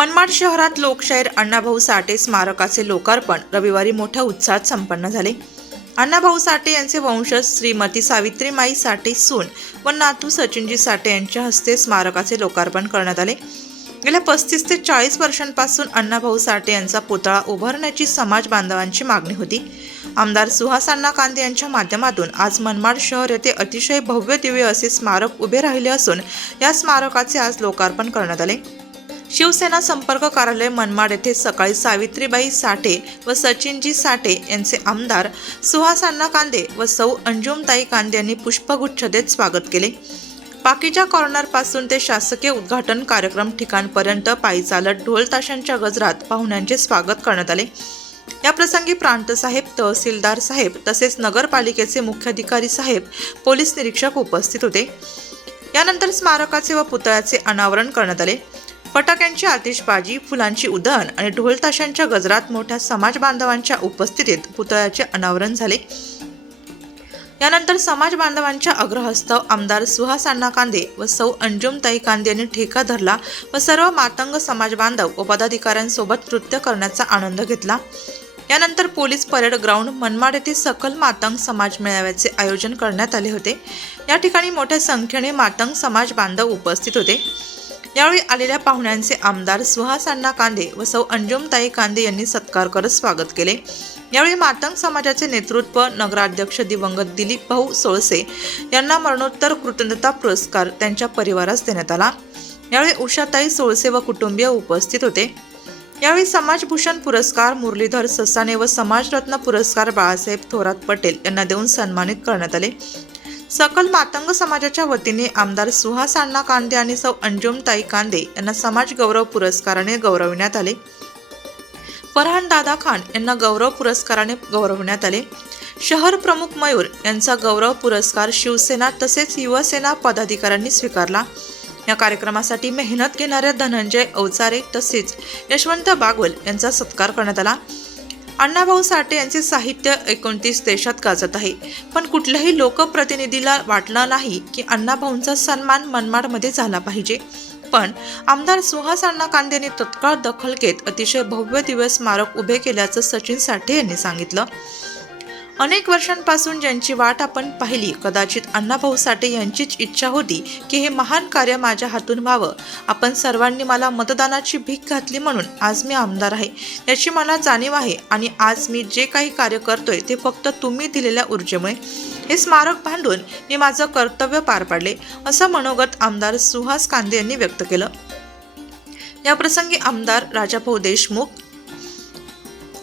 मनमाड शहरात लोकशाहीर अण्णाभाऊ साठे स्मारकाचे लोकार्पण रविवारी मोठ्या उत्साहात संपन्न झाले. अण्णाभाऊ साठे यांचे वंशज श्रीमती सावित्रीमाई साठे सून व नातू सचिनजी साठे यांच्या हस्ते स्मारकाचे लोकार्पण करण्यात आले. गेल्या पस्तीस ते चाळीस वर्षांपासून अण्णाभाऊ साठे यांचा पुतळा उभारण्याची समाज बांधवांची मागणी होती. आमदार सुहास अण्णा कांदे यांच्या माध्यमातून आज मनमाड शहर येथे अतिशय भव्य दिव्य असे स्मारक उभे राहिले असून या स्मारकाचे आज लोकार्पण करण्यात आले. शिवसेना संपर्क कार्यालय मनमाड येथे सकाळी सावित्रीबाई साठे व सचिनजी साठे यांचे आमदार सुहासांना कांदे व सौ अंजुमताई कांदे यांनी पुष्पगुच्छ देत स्वागत केले. बाकीच्या कॉर्नरपासून ते शासकीय उद्घाटन कार्यक्रम ठिकाणपर्यंत पायी चालत ढोल ताशांच्या गजरात पाहुण्यांचे स्वागत करण्यात आले. या प्रसंगी तहसीलदार साहेब तसेच नगरपालिकेचे मुख्याधिकारी साहेब पोलीस निरीक्षक उपस्थित होते. यानंतर स्मारकाचे व पुतळ्याचे अनावरण करण्यात आले. फटाक्यांची आतिषबाजी फुलांची उधळण आणि ढोलताशांच्या गजरात मोठ्या समाज बांधवांच्या उपस्थितीत पुतळ्याचे अनावरण झाले. यानंतर समाज बांधवांच्या अग्रहस्तव आमदार सुहास अण्णा कांदे व सौ अंजुमताई कांदे यांनी ठेका धरला व सर्व मातंग समाज बांधव व पदाधिकाऱ्यांसोबत नृत्य करण्याचा आनंद घेतला. यानंतर पोलीस परेड ग्राउंड मनमाड येथे सकल मातंग समाज मेळाव्याचे आयोजन करण्यात आले होते. या ठिकाणी मोठ्या संख्येने मातंग समाज बांधव उपस्थित होते. यावेळी आलेल्या पाहुण्यांचे आमदार सुहास अण्णा कांदे व सौ अंजुमताई कांदे यांनी सत्कार करत स्वागत केले. यावेळी मातंग समाजाचे नेतृत्व नगराध्यक्ष दिवंगत दिलीप भाऊ सोळसे यांना मरणोत्तर कृतज्ञता पुरस्कार त्यांच्या परिवारास देण्यात आला. यावेळी उषाताई सोळसे व कुटुंबीय उपस्थित होते. यावेळी समाजभूषण पुरस्कार मुरलीधर ससाने व समाजरत्न पुरस्कार बाळासाहेब थोरात पटेल यांना देऊन सन्मानित करण्यात आले. सकल मातंग समाजाच्या वतीने आमदार सुहास अण्णा कांदे आणि सौ अंजुमताई कांदे यांना समाज गौरव पुरस्काराने गौरविण्यात आले. फरहान दादा खान यांना गौरव पुरस्काराने गौरवण्यात आले. शहर प्रमुख मयूर यांचा गौरव पुरस्कार शिवसेना तसेच युवसेना पदाधिकाऱ्यांनी स्वीकारला. या कार्यक्रमासाठी मेहनत घेणाऱ्या धनंजय अवचारे तसेच यशवंत बागवल यांचा सत्कार करण्यात आला. अण्णाभाऊ साठे यांचे साहित्य एकोणतीस देशात गाजत आहे. पण कुठल्याही लोकप्रतिनिधीला वाटलं नाही की अण्णाभाऊंचा सन्मान मनमाडमध्ये झाला पाहिजे. पण आमदार सुहास अण्णा कांदे तत्काळ दखल घेत अतिशय भव्य दिवस स्मारक उभे केल्याचं सचिन साठे यांनी सांगितलं. अनेक वर्षांपासून ज्यांची वाट आपण पाहिली कदाचित अण्णाभाऊ साठे यांचीच इच्छा होती की हे महान कार्य माझ्या हातून व्हावं. आपण सर्वांनी मला मतदानाची भीक घातली म्हणून आज मी आमदार आहे. याची मला जाणीव आहे आणि आज मी जे काही कार्य करतोय ते फक्त तुम्ही दिलेल्या ऊर्जेमुळे. हे स्मारक भांडून मी माझं कर्तव्य पार पाडले असं मनोगत आमदार सुहास कांदे यांनी व्यक्त केलं. याप्रसंगी आमदार राजाभाऊ देशमुख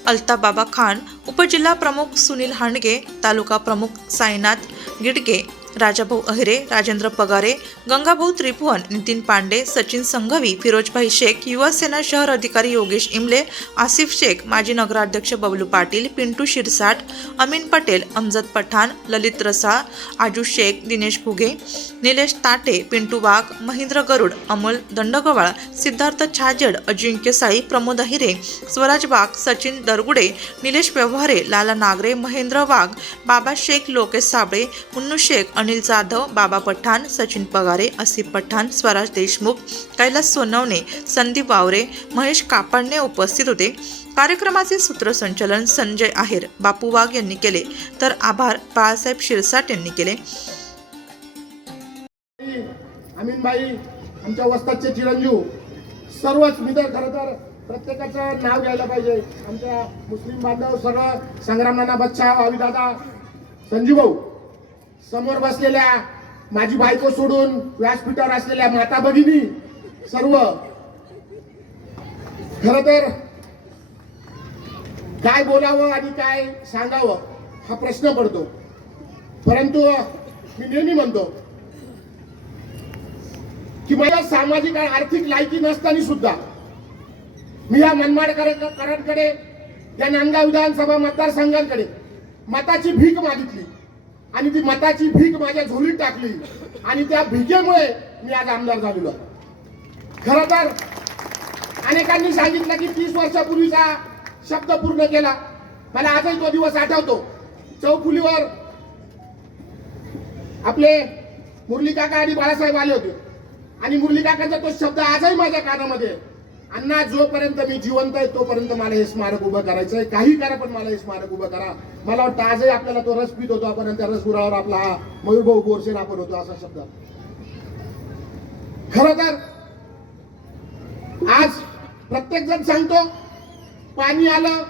अल्ताबाबा खान उपजिल्हा प्रमुख सुनील हांडगे तालुका प्रमुख साईनाथ गिडगे राजाभाऊ अहिरे राजेंद्र पगारे गंगाभाऊ त्रिभुवन नितीन पांडे सचिन संघवी फिरोजभाई शेख युवासेना शहर अधिकारी योगेश इमले आसिफ शेख माजी नगराध्यक्ष बबलू पाटील पिंटू शिरसाट अमीन पटेल अमजद पठाण ललित रसाळ आजू शेख दिनेश घुगे निलेश ताटे पिंटू वाघ महेंद्र गरुड अमोल दंडगवाळ सिद्धार्थ छाजेड अजिंक्य साळी प्रमोद अहिरे स्वराज वाघ सचिन दरगुडे निलेश व्यवहारे लाला नागरे महेंद्र वाघ बाबा शेख लोकेश साबळे मुन्नू शेख अनिल जाधव बाबा पठाण सचिन पगारे असिफ पठाण स्वराज देशमुख कैलास सोनवणे संदीप वावरे महेश कापडणे उपस्थित होते. कार्यक्रमाचे सूत्रसंचालन संजय आहेर बापू वाघ यांनी केले. तर आभार बाळासाहेब शिरसाट यांनी केले. अमीनबाई आमच्या वस्तादचे चिरंजीव सर्वच मी तर खरं तर प्रत्येकाचं नाव घ्यायला पाहिजे. आमच्या मुस्लिम बांधव सगळं संग्रामनाना बच्चा दादा संजू भाऊ. समोर बसलेल्या माझी बायको सोडून व्यासपीठावर असलेल्या माता भगिनी सर्व. खर तर काय बोलावं आणि काय सांगावं हा प्रश्न पडतो. परंतु मी नेहमी म्हणतो की माझ्या सामाजिक आणि आर्थिक लायकी नसताना सुद्धा मी या मनमाडकरांकडे या नांदगाव विधानसभा मतदारसंघांकडे मताची भीक मागितली. आणि ती मताची भीक माझ्या झोलीत टाकली. आणि त्या भीकेमुळे मी आज आमदार झालेलो खर तर अनेकांनी सांगितलं की तीस वर्षापूर्वीचा शब्द पूर्ण केला. मला आजही तो दिवस आठवतो. चौफुलीवर आपले मुरली काका आणि बाळासाहेब आले होते. आणि मुरली काकांचा तो शब्द आजही माझ्या कानामध्ये आहे. अण्णा जोपर्यंत मी जिवंत आहे तोपर्यंत मला हे स्मारक उभं करायचं आहे काही करा पण मला हे स्मारक उभं करा. मला वाटतं आजही आपल्याला तो रस पित होतो आपण त्या रसगुरावर आपला हा मयूरभाऊ गोरसेन आपण होतो असा शब्द. खर तर आज प्रत्येक जण सांगतो पाणी आलं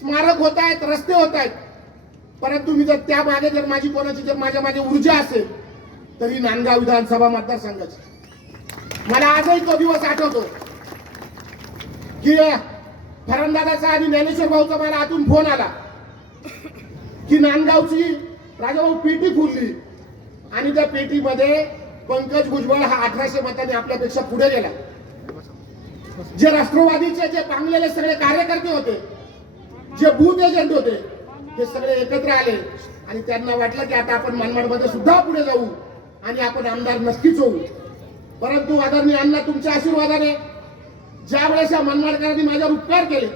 स्मारक होत आहेत रस्ते होत आहेत. परंतु मी जर त्या मागे जर माझी कोणाची जर माझ्या मागे ऊर्जा असेल तरी नांदगाव विधानसभा मतदारसंघाची. मला आजही तो दिवस आठवतो. की फरणदादाचा आणि ज्ञानेश्वर भाऊचा मला आतून फोन आला. की नांदगावची राजाभाऊ पेटी फुलली आणि त्या पेटीमध्ये पंकज भुजबळ हा अठराशे मतांनी आपल्यापेक्षा पुढे गेला. जे राष्ट्रवादीचे जे पांगलेले सगळे कार्यकर्ते होते जे बूथ एजंट होते ते सगळे एकत्र आले. आणि त्यांना वाटलं की आता आपण मनमाडमध्ये सुद्धा पुढे जाऊ आणि आपण आमदार नक्कीच होऊ. परंतु आदरणीय अण्णा तुमच्या आशीर्वादाने ज्या वेळेस या मनमाडकरांनी माझ्यावर उपकार केले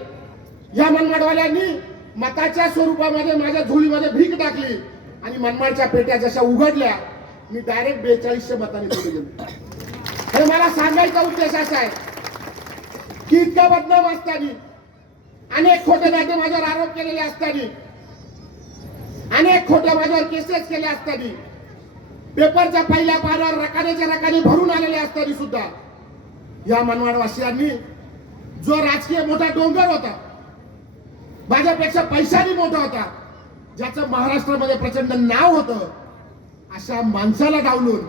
या मनमाडवाल्यांनी मताच्या स्वरूपामध्ये माझ्या झोळीमध्ये भीक टाकली आणि मनमाडच्या पेट्या जशा उघडल्या मी डायरेक्ट बेचाळीसशे मताने पुढे गेलो. हे मला सांगायचा उद्देश असा आहे की इतका बदनाम असताना अनेक खोटे नाते माझ्यावर आरोप केलेले असताना अनेक खोट्या माझ्यावर केसेस केले असताना पेपरच्या पहिल्या पानावर रकानेच्या रकाने भरून आलेले असताना सुद्धा या मनवाडवासियांनी जो राजकीय मोठा डोंगर होता माझ्यापेक्षा पैशानी मोठा होता ज्याचं महाराष्ट्रामध्ये प्रचंड नाव होतं अशा माणसाला डावलून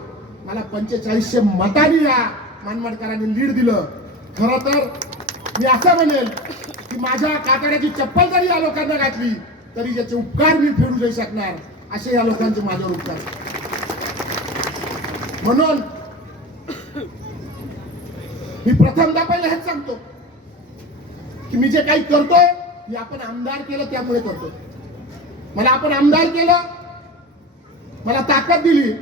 मला पंचेचाळीसशे मतांनी या मानवडकरांनी लीड दिलं. खर तर मी असं म्हणेल की माझ्या कातड्याची चप्पल जरी या लोकांना घातली तरी ज्याचे उपकार मी फेडू नाही शकणार असे या लोकांचे माझ्यावर उपकार म्हणून मी प्रथमदा पहिले हेच सांगतो. की मी जे काही करतोय हे आपण आमदार केलं त्यामुळे करतो मला आपण आमदार केलं मला ताकद दिली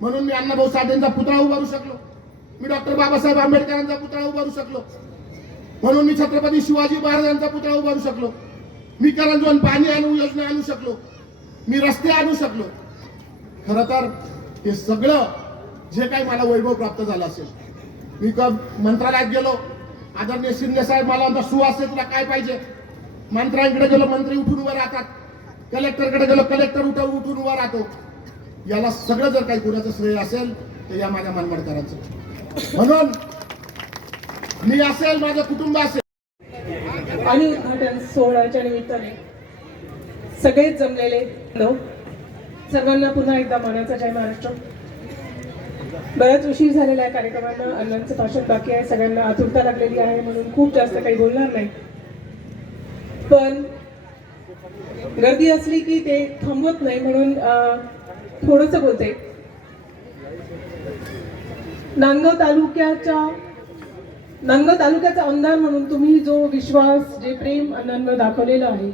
म्हणून मी अण्णाभाऊ साठेंचा पुतळा उभारू शकलो. मी डॉक्टर बाबासाहेब आंबेडकरांचा पुतळा उभारू शकलो. म्हणून मी छत्रपती शिवाजी महाराजांचा पुतळा उभारू शकलो. मी करंजवन पाणी आणू योजना आणू शकलो. मी रस्ते आणू शकलो. खर तर हे सगळं जे काही मला वैभव प्राप्त झालं असेल मी मंत्रालयात गेलो. आदरणीय शिंदे साहेब मला म्हणतात सुवास तुला काय पाहिजे? मंत्र्यांकडे गेलो मंत्री उठून उभं राहतात. कलेक्टरकडे गेलो कलेक्टर उठ उठून उभा राहतो. याला सगळं जर काही कुणाचं श्रेय असेल तर या माझ्या मानवडकरांचं म्हणून मी असेल माझं कुटुंब असेल. आणि उद्घाटन सोहळ्याच्या निमित्ताने सगळेच जमलेले सर्वांना पुन्हा एकदा मानाचा जय महाराष्ट्र. बराच उशीर झालेला आहे कार्यक्रमांना. अण्णांचं भाषण बाकी आहे. सगळ्यांना आतुरता लागलेली आहे म्हणून खूप जास्त काही बोलणार नाही. पण गर्दी असली की ते थांबवत नाही म्हणून थोडस बोलते. नांदगाव तालुक्याच्या नांदगाव तालुक्याचा आमदार म्हणून तुम्ही जो विश्वास जे प्रेम अण्णांवर दाखवलेलं आहे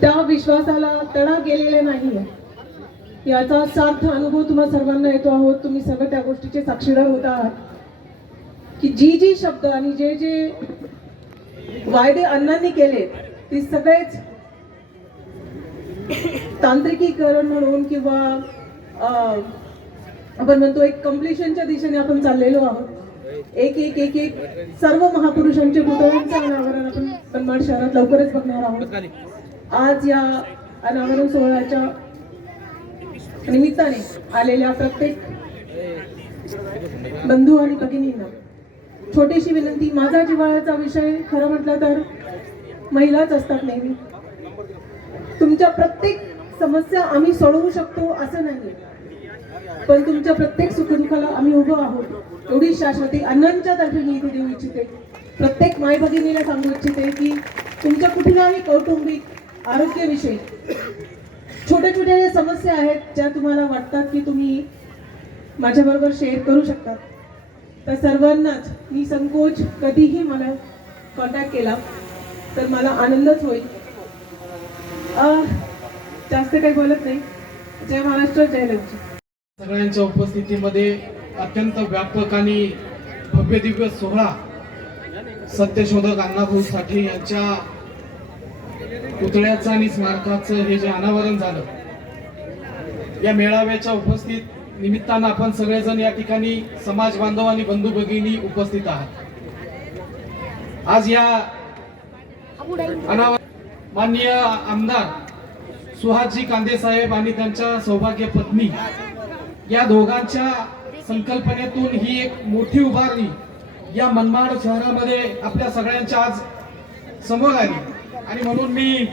त्या विश्वासाला तडा गेलेला नाही आहे याचा सार्थ अनुभव तुम्हा सर्वांना येतो आहोत. तुम्ही सगळं त्या गोष्टीचे साक्षीदार होत आहात. की जी जी शब्द आणि जे जे वायदे अण्णांनी केले ते सगळेच तांत्रिकीकरण म्हणून किंवा अं, आपण म्हणतो एक कम्प्लिशनच्या दिशेने आपण चाललेलो आहोत. एक एक एक एक सर्व महापुरुषांचे पुतळ्यांचं अनावरण आपण मनमाड शहरात लवकरच बघणार आहोत. आज या अनावरण सोहळ्याच्या निमित्ताने आलेल्या प्रत्येक बंधू आणि भगिनींना छोटीशी विनंती माझा जिव्हाळ्याचा विषय खरं म्हटलं तर महिलाच असतात नेहमी. तुमच्या प्रत्येक समस्या आम्ही सोडवू शकतो असं नाही पण तुमच्या प्रत्येक सुखदुःखाला आम्ही उभं आहोत एवढी शाश्वती अण्णांच्या तर्फे मी इथे देऊ इच्छिते. प्रत्येक माय भगिनीला सांगू इच्छिते की तुमच्या कुठल्याही कौटुंबिक आरोग्याविषयी छोट्या छोट्या ज्या समस्या आहेत ज्या तुम्हाला वाटतात की तुम्ही माझ्याबरोबर शेअर करू शकता. तर सर्वांनाच मी संकोच कधीही मला कॉन्टॅक्ट केला तर मला आनंदच होईल. जास्त काही बोलत नाही. जय महाराष्ट्र जय लक्ष्मी सगळ्यांच्या उपस्थितीमध्ये अत्यंत व्यापक आणि भव्य दिव्य सोहळा सत्यशोधक अण्णाभाऊ साठे यांच्या पुतळ्याचं आणि स्मारकाचं हे जे अनावरण झालं या मेळाव्याच्या उपस्थित निमित्तानं आपण सगळेजण या ठिकाणी समाज बांधव आणि बंधू भगिनी उपस्थित आहात. आज या अनावर माननीय आमदार सुहासजी कांदे साहेब आणि त्यांच्या सौभाग्य पत्नी या दोघांच्या संकल्पनेतून ही एक मोठी उभारणी या मनमाड शहरामध्ये आपल्या सगळ्यांच्या आज समोर आली. आणि म्हणून मी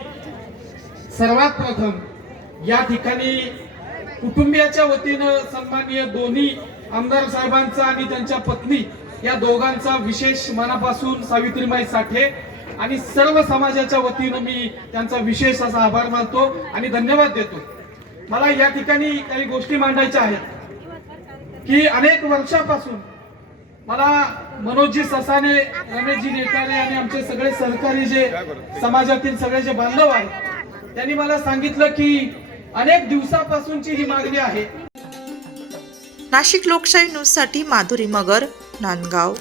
सर्वात प्रथम या ठिकाणी कुटुंबियाच्या वतीनं सन्माननीय दोन्ही आमदार साहेबांचा आणि त्यांच्या पत्नी या दोघांचा विशेष मनापासून सावित्रीमाई साठे आणि सर्व समाजाच्या वतीनं मी त्यांचा विशेष असा आभार मानतो आणि धन्यवाद देतो. मला या ठिकाणी काही गोष्टी मांडायच्या आहेत की अनेक वर्षापासून मला मनोजजी ससाने रमेशजी नेताने आणि आमचे सगळे सहकारी जे समाजातील सगळे जे बांधव आहेत त्यांनी मला सांगितलं की अनेक दिवसापासूनची ही मागणी आहे. नाशिक लोकशाही न्यूजसाठी माधुरी मगर नांदगाव.